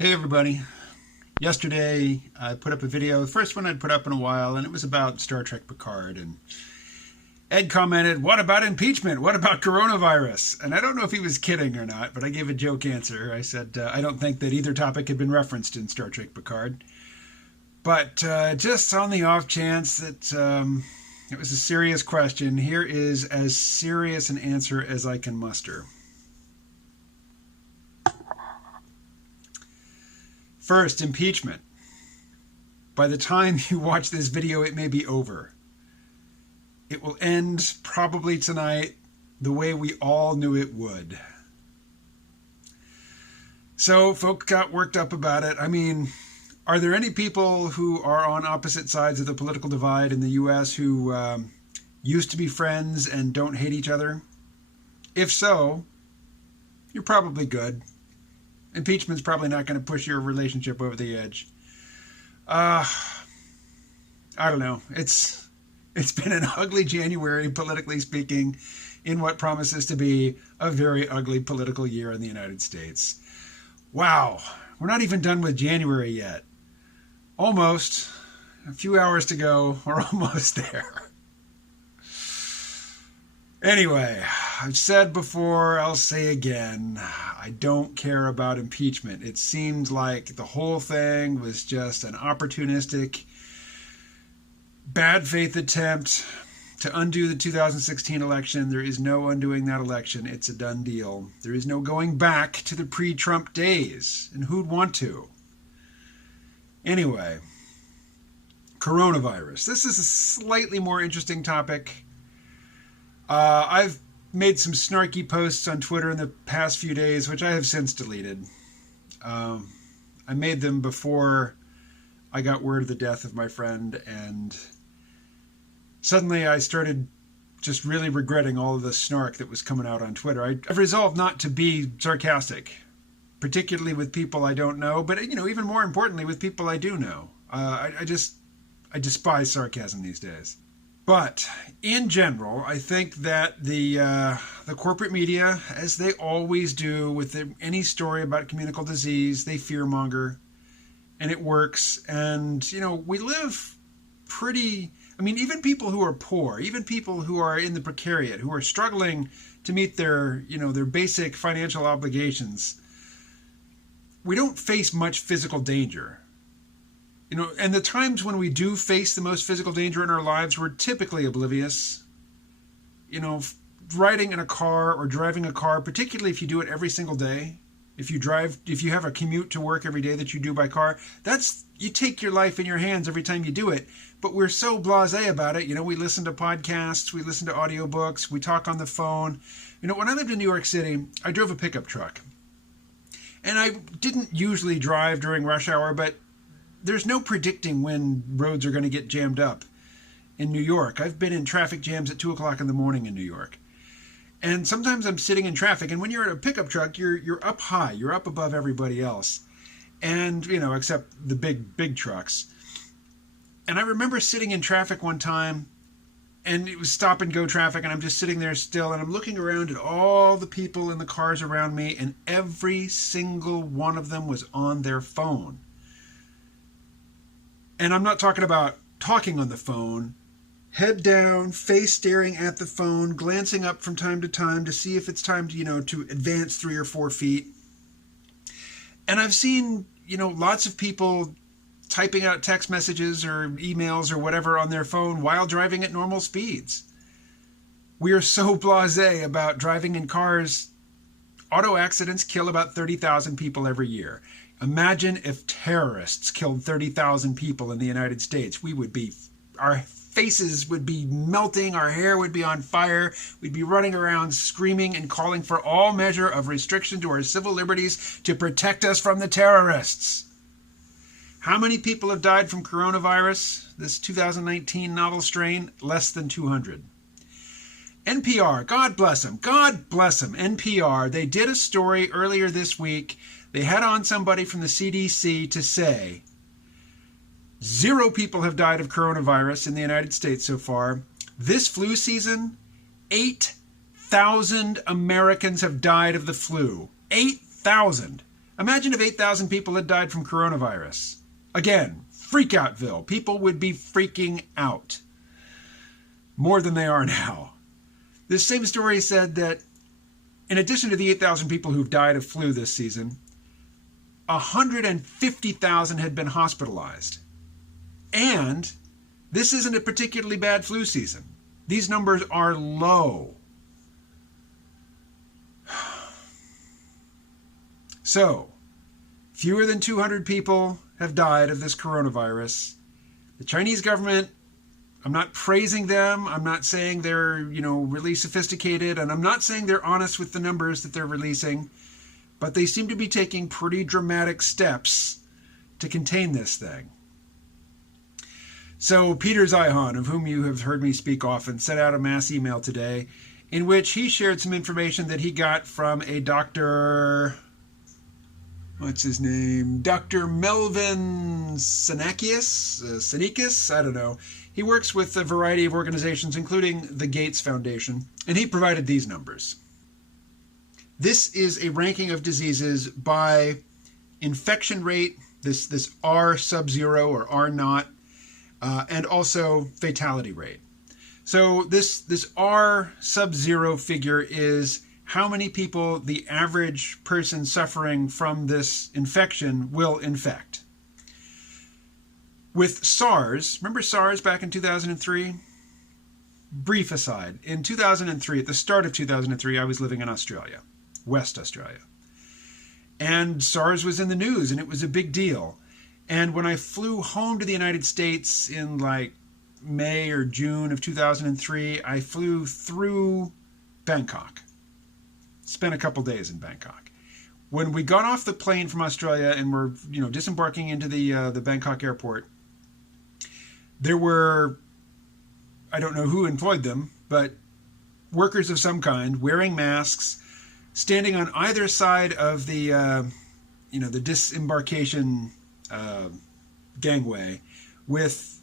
Hey everybody. Yesterday I put up a video, the first one I'd put up in a while, and it was about Star Trek Picard. And Ed commented, "What about impeachment? What about coronavirus?" And I don't know if he was kidding or not, but I gave a joke answer. I said, I don't think that either topic had been referenced in Star Trek Picard. But just on the off chance that it was a serious question, here is as serious an answer as I can muster. First, impeachment. By the time you watch this video, it may be over. It will end probably tonight the way we all knew it would. So, folks got worked up about it. I mean, are there any people who are on opposite sides of the political divide in the U.S. who used to be friends and don't hate each other? If so, you're probably good. Impeachment's probably not going to push your relationship over the edge. I don't know. It's been an ugly January, politically speaking, in what promises to be a very ugly political year in the United States. Wow, we're not even done with January yet. Almost. A few hours to go. We're almost there. Anyway, I've said before, I'll say again, I don't care about impeachment. It seemed like the whole thing was just an opportunistic, bad faith attempt to undo the 2016 election. There is no undoing that election. It's a done deal. There is no going back to the pre-Trump days. And who'd want to? Anyway, coronavirus. This is a slightly more interesting topic. I've made some snarky posts on Twitter in the past few days, which I have since deleted. I made them before I got word of the death of my friend, and suddenly I started just really regretting all of the snark that was coming out on Twitter. I've resolved not to be sarcastic, particularly with people I don't know, but even more importantly with people I do know. I despise sarcasm these days. But in general, I think that the corporate media, as they always do with any story about communicable disease, they fearmonger, and it works. And we live pretty. I mean, even people who are poor, even people who are in the precariat, who are struggling to meet their basic financial obligations, we don't face much physical danger. And the times when we do face the most physical danger in our lives, we're typically oblivious. Riding in a car or driving a car, particularly if you do it every single day, if you have a commute to work every day that you do by car, you take your life in your hands every time you do it. But we're so blasé about it. We listen to podcasts, we listen to audiobooks, we talk on the phone. When I lived in New York City, I drove a pickup truck. And I didn't usually drive during rush hour, but there's no predicting when roads are going to get jammed up in New York. I've been in traffic jams at 2 o'clock in the morning in New York. And sometimes I'm sitting in traffic, and when you're at a pickup truck, you're up high. You're up above everybody else. And, except the big trucks. And I remember sitting in traffic one time, and it was stop and go traffic, and I'm just sitting there still, and I'm looking around at all the people in the cars around me, and every single one of them was on their phone. And I'm not talking about talking on the phone, head down, face staring at the phone, glancing up from time to time to see if it's time to advance 3 or 4 feet. And I've seen, lots of people typing out text messages or emails or whatever on their phone while driving at normal speeds. We are so blasé about driving in cars. Auto accidents kill about 30,000 people every year. Imagine if terrorists killed 30,000 people in the United States. Our faces would be melting, our hair would be on fire, we'd be running around screaming and calling for all measure of restriction to our civil liberties to protect us from the terrorists. How many people have died from coronavirus, this 2019 novel strain? Less than 200. NPR, God bless them. God bless them. NPR, they did a story earlier this week. They had on somebody from the CDC to say 0 people have died of coronavirus in the United States so far. This flu season, 8,000 Americans have died of the flu. 8,000. Imagine if 8,000 people had died from coronavirus. Again, freakoutville. People would be freaking out more than they are now. This same story said that in addition to the 8,000 people who've died of flu this season, 150,000 had been hospitalized. And this isn't a particularly bad flu season. These numbers are low. So, fewer than 200 people have died of this coronavirus. The Chinese government, I'm not praising them. I'm not saying they're, really sophisticated. And I'm not saying they're honest with the numbers that they're releasing. But they seem to be taking pretty dramatic steps to contain this thing. So Peter Zeihan, of whom you have heard me speak often, sent out a mass email today in which he shared some information that he got from a Dr. What's his name? Dr. Melvin Senekis? I don't know. He works with a variety of organizations, including the Gates Foundation, and he provided these numbers. This is a ranking of diseases by infection rate, this R sub-zero or R naught, and also fatality rate. So this R sub-zero figure is how many people the average person suffering from this infection will infect. With SARS, remember SARS back in 2003? Brief aside, in 2003, at the start of 2003, I was living in Australia, West Australia. And SARS was in the news, and it was a big deal. And when I flew home to the United States in like May or June of 2003, I flew through Bangkok. Spent a couple days in Bangkok. When we got off the plane from Australia and were, disembarking into the Bangkok airport, there were, I don't know who employed them, but workers of some kind wearing masks, standing on either side of the disembarkation gangway with,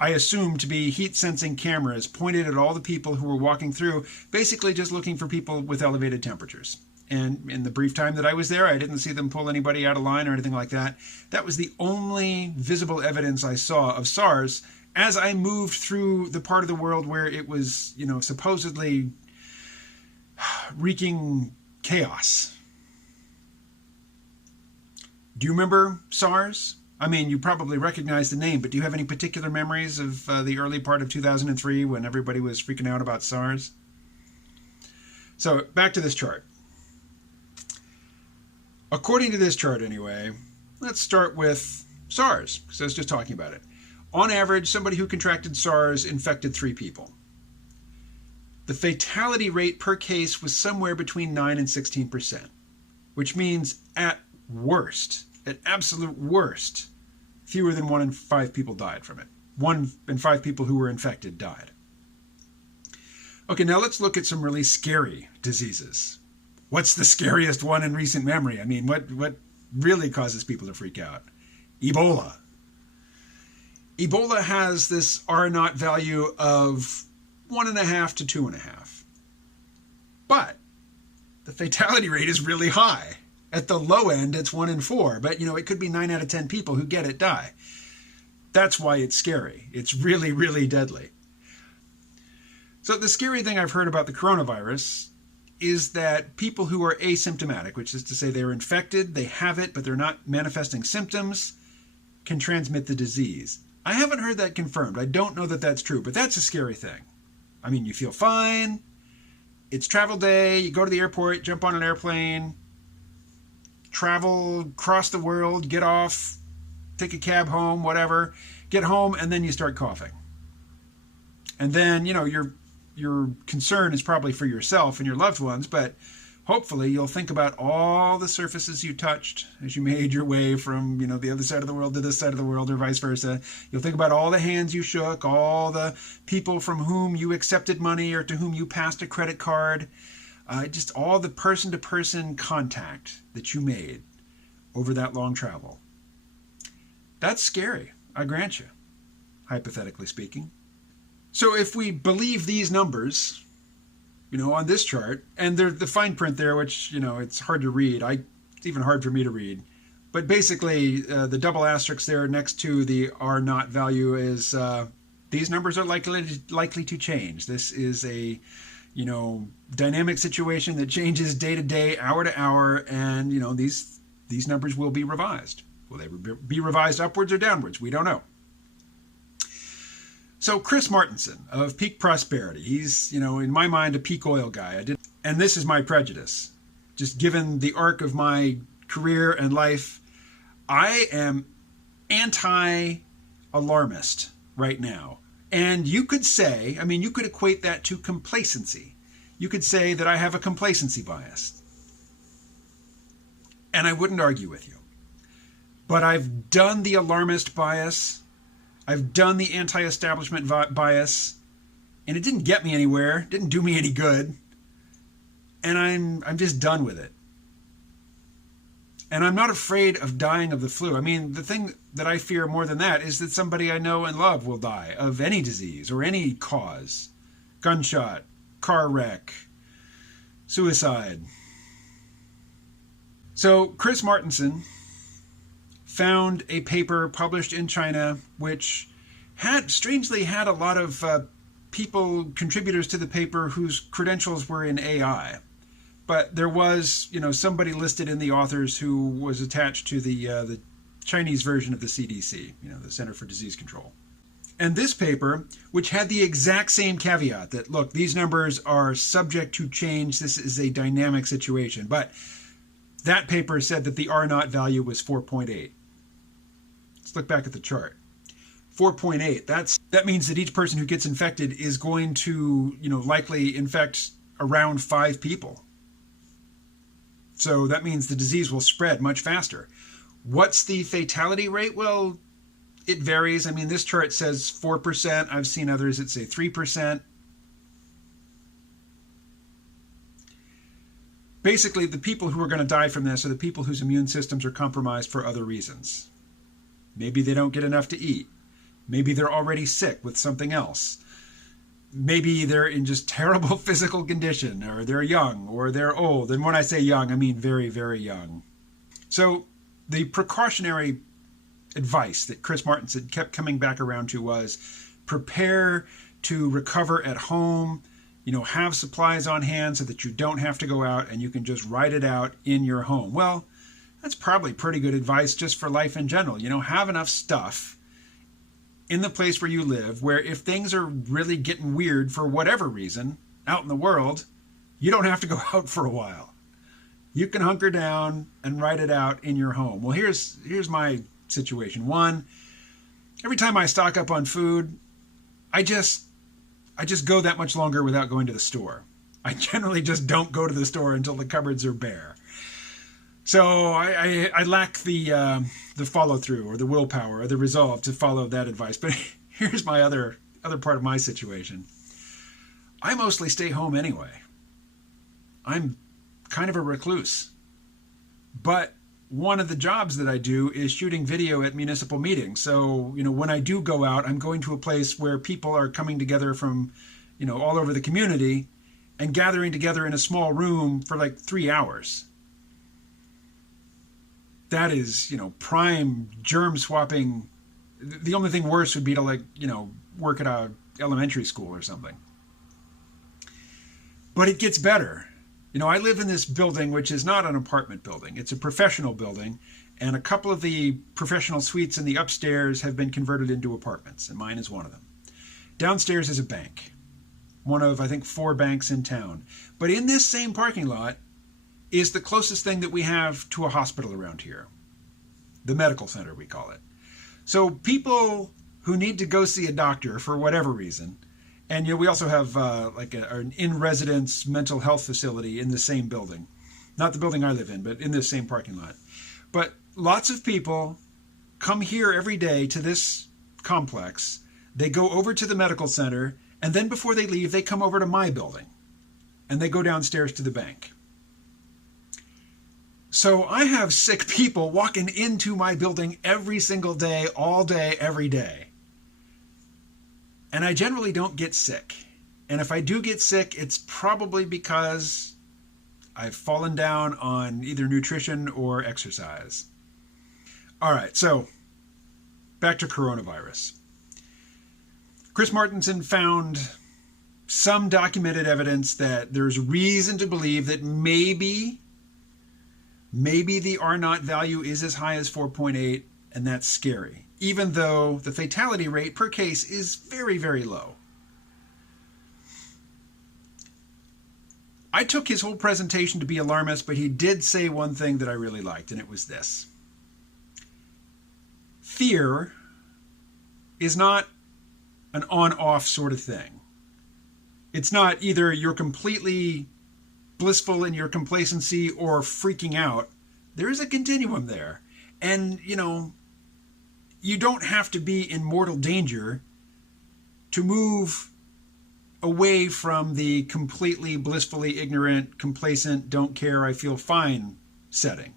I assume to be heat-sensing cameras pointed at all the people who were walking through, basically just looking for people with elevated temperatures. And in the brief time that I was there, I didn't see them pull anybody out of line or anything like that. That was the only visible evidence I saw of SARS as I moved through the part of the world where it was, supposedly wreaking chaos. Do you remember SARS? I mean, you probably recognize the name, but do you have any particular memories of the early part of 2003 when everybody was freaking out about SARS? So, back to this chart. According to this chart anyway, let's start with SARS, because I was just talking about it. On average, somebody who contracted SARS infected 3 people. The fatality rate per case was somewhere between 9 and 16%, which means at absolute worst, fewer than 1 in 5 people died from it. 1 in 5 people who were infected died. Okay, now let's look at some really scary diseases. What's the scariest one in recent memory? I mean, what really causes people to freak out? Ebola. Ebola has this R naught value of 1.5 to 2.5. But the fatality rate is really high. At the low end, it's 1 in 4, but it could be 9 out of 10 people who get it die. That's why it's scary. It's really, really deadly. So the scary thing I've heard about the coronavirus is that people who are asymptomatic, which is to say they're infected, they have it, but they're not manifesting symptoms, can transmit the disease. I haven't heard that confirmed. I don't know that that's true, but that's a scary thing. I mean, you feel fine. It's travel day. You go to the airport, jump on an airplane, travel across the world, get off, take a cab home, whatever, get home, and then you start coughing. And then, your concern is probably for yourself and your loved ones, but hopefully you'll think about all the surfaces you touched as you made your way from, the other side of the world to this side of the world or vice versa. You'll think about all the hands you shook, all the people from whom you accepted money or to whom you passed a credit card. Just all the person-to-person contact that you made over that long travel. That's scary, I grant you, hypothetically speaking. So if we believe these numbers, on this chart, and the fine print there, which, it's hard to read. I It's even hard for me to read. But basically, the double asterisk there next to the R naught value is these numbers are likely to change. This is a dynamic situation that changes day to day, hour to hour, and these numbers will be revised. Will they be revised upwards or downwards? We don't know. So Chris Martenson of Peak Prosperity, he's in my mind a peak oil guy. And this is my prejudice. Just given the arc of my career and life, I am anti-alarmist right now. And you could say, you could equate that to complacency. You could say that I have a complacency bias. And I wouldn't argue with you. But I've done the alarmist bias. I've done the anti-establishment bias. And it didn't get me anywhere. It didn't do me any good. And I'm just done with it. And I'm not afraid of dying of the flu. The thing that I fear more than that is that somebody I know and love will die of any disease or any cause. Gunshot, car wreck, suicide. So Chris Martenson found a paper published in China which strangely had a lot of contributors to the paper whose credentials were in AI. But there was, somebody listed in the authors who was attached to the Chinese version of the CDC, the Center for Disease Control. And this paper, which had the exact same caveat that, look, these numbers are subject to change. This is a dynamic situation. But that paper said that the R naught value was 4.8. Let's look back at the chart. 4.8. That means that each person who gets infected is going to, likely infect around 5 people. So that means the disease will spread much faster. What's the fatality rate? Well, it varies. This chart says 4%. I've seen others that say 3%. Basically, the people who are going to die from this are the people whose immune systems are compromised for other reasons. Maybe they don't get enough to eat. Maybe they're already sick with something else. Maybe they're in just terrible physical condition, or they're young, or they're old. And when I say young, I mean very, very young. So the precautionary advice that Chris Martenson kept coming back around to was prepare to recover at home, have supplies on hand so that you don't have to go out and you can just ride it out in your home. Well, that's probably pretty good advice just for life in general. Have enough stuff in the place where you live, where if things are really getting weird for whatever reason out in the world, you don't have to go out for a while. You can hunker down and ride it out in your home. Well, here's my situation. One, every time I stock up on food, I just go that much longer without going to the store. I generally just don't go to the store until the cupboards are bare. So I lack the follow-through or the willpower or the resolve to follow that advice. But here's my other part of my situation. I mostly stay home anyway. I'm kind of a recluse. But one of the jobs that I do is shooting video at municipal meetings. So, when I do go out, I'm going to a place where people are coming together from, all over the community and gathering together in a small room for like 3 hours. That is, prime germ swapping. The only thing worse would be to work at a elementary school or something. But it gets better. I live in this building, which is not an apartment building. It's a professional building, and a couple of the professional suites in the upstairs have been converted into apartments, and mine is one of them. Downstairs is a bank, one of, I think, 4 banks in town. But in this same parking lot is the closest thing that we have to a hospital around here. The medical center, we call it. So people who need to go see a doctor for whatever reason, and we also have an in-residence mental health facility in the same building. Not the building I live in, but in this same parking lot. But lots of people come here every day to this complex. They go over to the medical center, and then before they leave, they come over to my building, and they go downstairs to the bank. So I have sick people walking into my building every single day, all day, every day. And I generally don't get sick. And if I do get sick, it's probably because I've fallen down on either nutrition or exercise. All right, so back to coronavirus. Chris Martenson found some documented evidence that there's reason to believe that maybe the R naught value is as high as 4.8, and that's scary, even though the fatality rate per case is very, very low. I took his whole presentation to be alarmist, but he did say one thing that I really liked, and it was this. Fear is not an on-off sort of thing. It's not either you're completely blissful in your complacency or freaking out. There is a continuum there. And, you don't have to be in mortal danger to move away from the completely blissfully ignorant, complacent, don't care, I feel fine setting.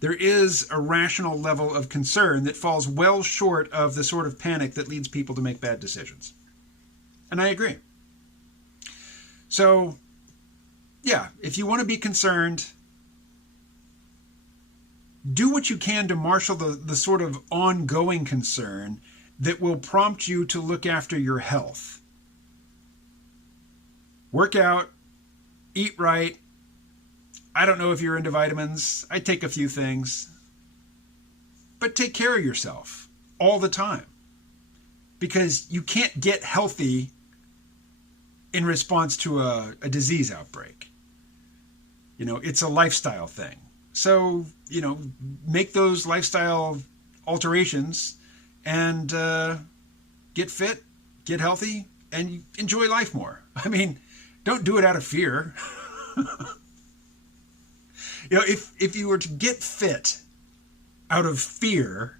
There is a rational level of concern that falls well short of the sort of panic that leads people to make bad decisions. And I agree. So, yeah, if you want to be concerned, do what you can to marshal the sort of ongoing concern that will prompt you to look after your health. Work out, eat right. I don't know if you're into vitamins. I take a few things. But take care of yourself all the time. Because you can't get healthy in response to a disease outbreak. It's a lifestyle thing. So, make those lifestyle alterations and get fit, get healthy, and enjoy life more. I mean, don't do it out of fear. If you were to get fit out of fear,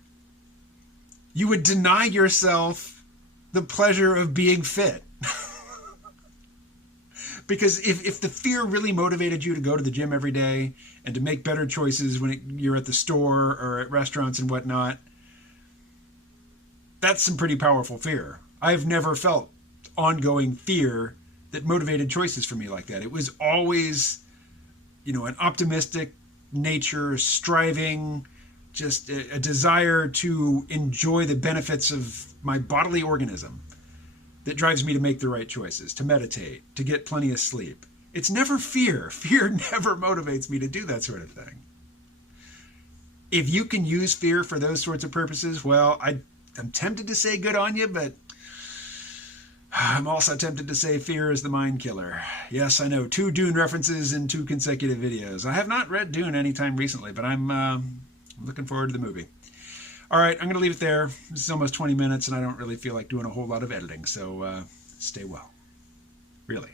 you would deny yourself the pleasure of being fit. Because if the fear really motivated you to go to the gym every day and to make better choices when you're at the store or at restaurants and whatnot, that's some pretty powerful fear. I've never felt ongoing fear that motivated choices for me like that. It was always, an optimistic nature, striving, just a desire to enjoy the benefits of my bodily organism that drives me to make the right choices, to meditate, to get plenty of sleep. It's never fear. Fear never motivates me to do that sort of thing. If you can use fear for those sorts of purposes, well, I'm tempted to say good on you, but I'm also tempted to say fear is the mind killer. Yes, I know, 2 Dune references in 2 consecutive videos. I have not read Dune anytime recently, but I'm looking forward to the movie. All right, I'm going to leave it there. This is almost 20 minutes, and I don't really feel like doing a whole lot of editing, so stay well. Really.